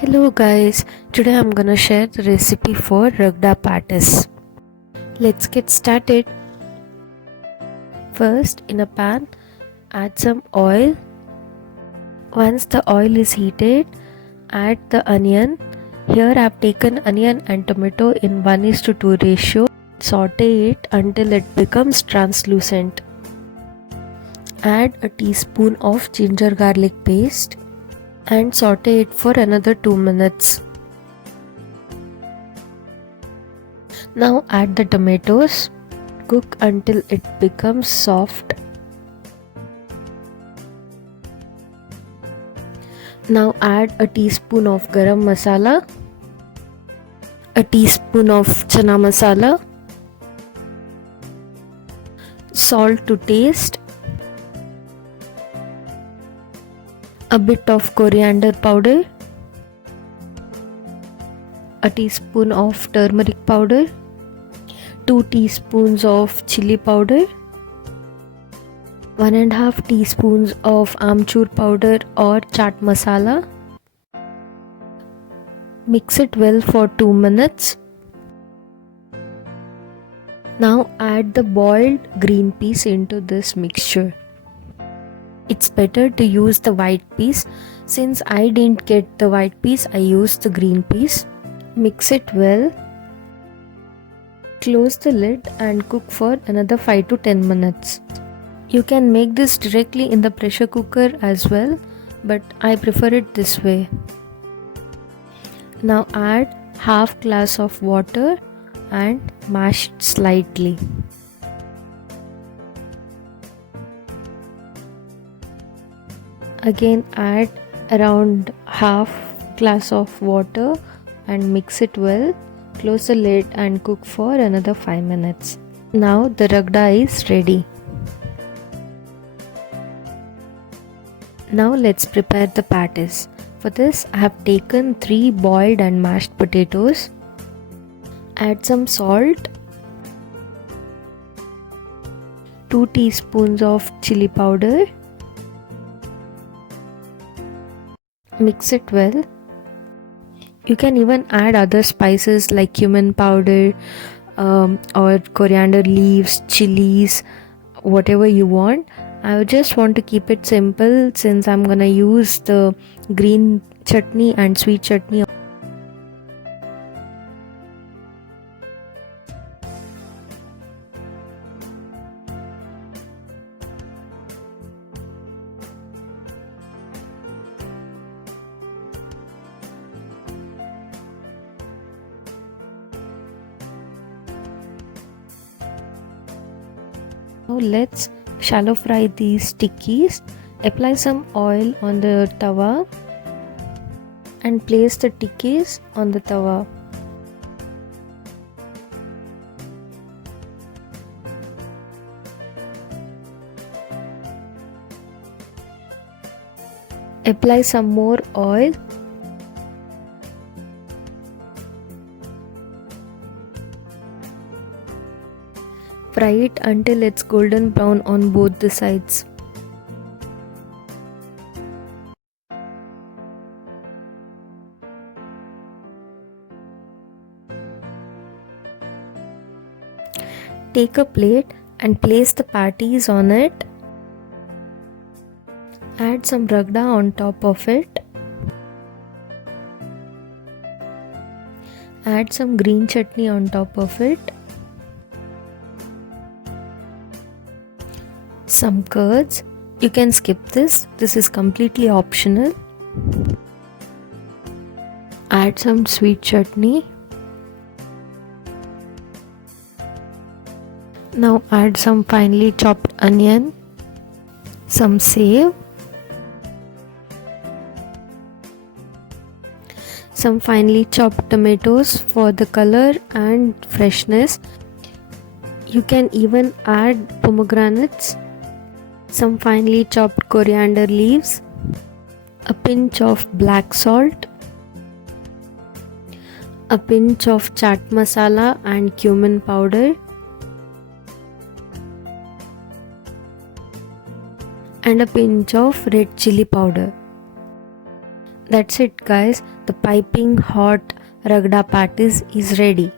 Hello guys, today I'm gonna share the recipe for Ragda Patties. Let's get started. First, in a pan, add some oil. Once the oil is heated, add the onion. Here I've taken onion and tomato in 1:2 ratio. Saute it until it becomes translucent. Add a teaspoon of ginger garlic paste and saute it for another 2 minutes. Now add the tomatoes. Cook until it becomes soft. Now add a teaspoon of garam masala, a teaspoon of chana masala, salt to taste, a bit of coriander powder, a teaspoon of turmeric powder, 2 teaspoons of chili powder, 1.5 teaspoons of amchur powder or chaat masala. Mix it well for 2 minutes. Now add the boiled green peas into this mixture. It's better to use the white peas. Since I didn't get the white peas, I used the green peas. Mix it well. Close the lid and cook for another 5 to 10 minutes. You can make this directly in the pressure cooker as well, but I prefer it this way. Now add half glass of water and mash it slightly. Again add around half glass of water and mix it well. Close the lid and cook for another 5 minutes. Now the ragda is ready. Now let's prepare the patties. For this I have taken 3 boiled and mashed potatoes. Add some salt, 2 teaspoons of chili powder. Mix it well. You can even add other spices like cumin powder or coriander leaves, chilies, whatever you want. I just want to keep it simple since I'm gonna use the green chutney and sweet chutney. Now let's shallow fry these tikkies. Apply some oil on the tawa and place the tikkies on the tawa. Apply some more oil. Fry it until it's golden brown on both the sides. Take a plate and place the patties on it. Add some ragda on top of it. Add some green chutney on top of it. Some curds. You can skip this. This is completely optional. Add some sweet chutney. Now add some finely chopped onion, some save, some finely chopped tomatoes for the color and freshness. You can even add pomegranates, some finely chopped coriander leaves, a pinch of black salt, a pinch of chaat masala and cumin powder, and a pinch of red chili powder. That's it guys, the piping hot Ragda patties is ready.